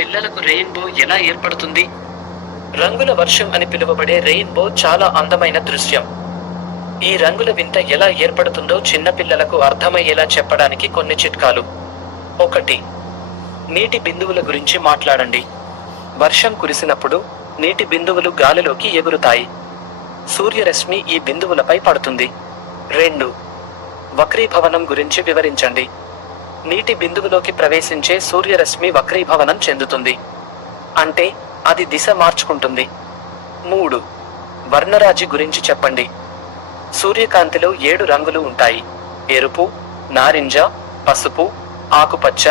పిల్లలకు రెయిన్బో ఎలా ఏర్పడుతుంది? రంగుల వర్షం అని పిలువబడే రెయిన్బో చాలా అందమైన దృశ్యం. ఈ రంగుల వింత ఎలా ఏర్పడుతుందో చిన్నపిల్లలకు అర్థమయ్యేలా చెప్పడానికి కొన్ని చిట్కాలు. 1. నీటి బిందువుల గురించి మాట్లాడండి. వర్షం కురిసినప్పుడు నీటి బిందువులు గాలిలోకి ఎగురుతాయి. సూర్యరశ్మి ఈ బిందువులపై పడుతుంది. 2. వక్రీభవనం గురించి వివరించండి. నీటి బిందువులోకి ప్రవేశించే సూర్యరశ్మి వక్రీభవనం చెందుతుంది, అంటే అది దిశ మార్చుకుంటుంది. 3. వర్ణరాజి గురించి చెప్పండి. సూర్యకాంతిలో 7 రంగులు ఉంటాయి: ఎరుపు, నారింజ, పసుపు, ఆకుపచ్చ,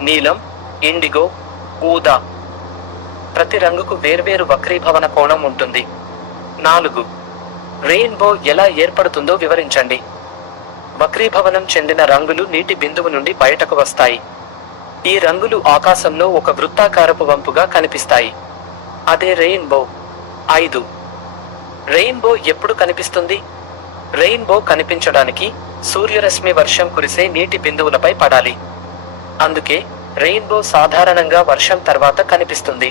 నీలం, ఇండిగో, ఊదా. ప్రతి రంగుకు వేర్వేరు వక్రీభవన కోణం ఉంటుంది. 4. రెయిన్బో ఎలా ఏర్పడుతుందో వివరించండి. వక్రీభవనం చెందిన రంగులు నీటి బిందువు నుండి బయటకు వస్తాయి. ఈ రంగులు ఆకాశంలో ఒక వృత్తాకారపు వంపుగా కనిపిస్తాయి. అదే రెయిన్బో. 5. రెయిన్బో ఎప్పుడు కనిపిస్తుంది? రెయిన్బో కనిపించడానికి సూర్యరశ్మి వర్షం కురిసే నీటి బిందువులపై పడాలి. అందుకే రెయిన్బో సాధారణంగా వర్షం తర్వాత కనిపిస్తుంది.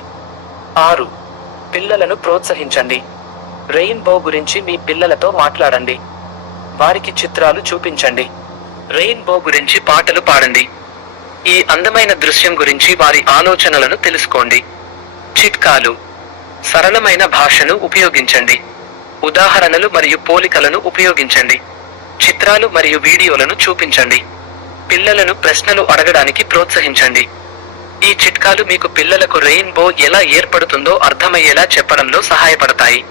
6. పిల్లలను ప్రోత్సహించండి. రెయిన్బో గురించి మీ పిల్లలతో మాట్లాడండి. వారికి చిత్రాలు చూపించండి. రెయిన్బో గురించి పాటలు పాడండి. ఈ అందమైన దృశ్యం గురించి వారి ఆలోచనలను తెలుసుకోండి. చిట్కాలు: సరళమైన భాషను ఉపయోగించండి. ఉదాహరణలు మరియు పోలికలను ఉపయోగించండి. చిత్రాలు మరియు వీడియోలను చూపించండి. పిల్లలను ప్రశ్నలు అడగడానికి ప్రోత్సహించండి. ఈ చిట్కాలు మీకు పిల్లలకు రెయిన్బో ఎలా ఏర్పడుతుందో అర్థమయ్యేలా చెప్పడంలో సహాయపడతాయి.